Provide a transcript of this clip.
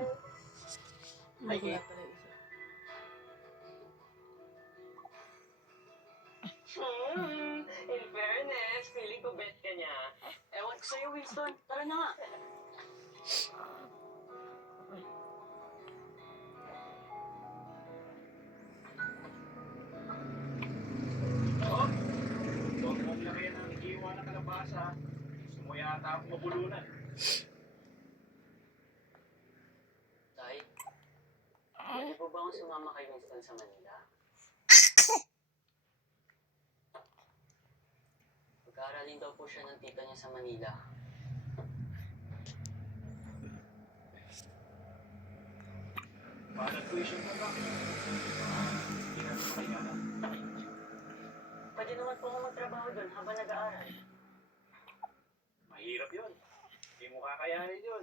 Ay, Wala pala isa. In fairness, feeling ko bet ka niya. Ewan ko sa'yo, Winston. Tara na nga. Oh, huwag mong lagyan ng iwan ng kalabasa. Gusto mo yata akong mabulunan. Tay, pwede po ba akong sumama kay Winston sa Manila? Pag-aaralin daw po siya ng tita niya sa Manila. Paano tuition ka ba? Hindi na makahinga. Pwede naman po ako magtrabaho doon habang nag-aaral. Mahirap yun. Hindi mo kakayanin yun.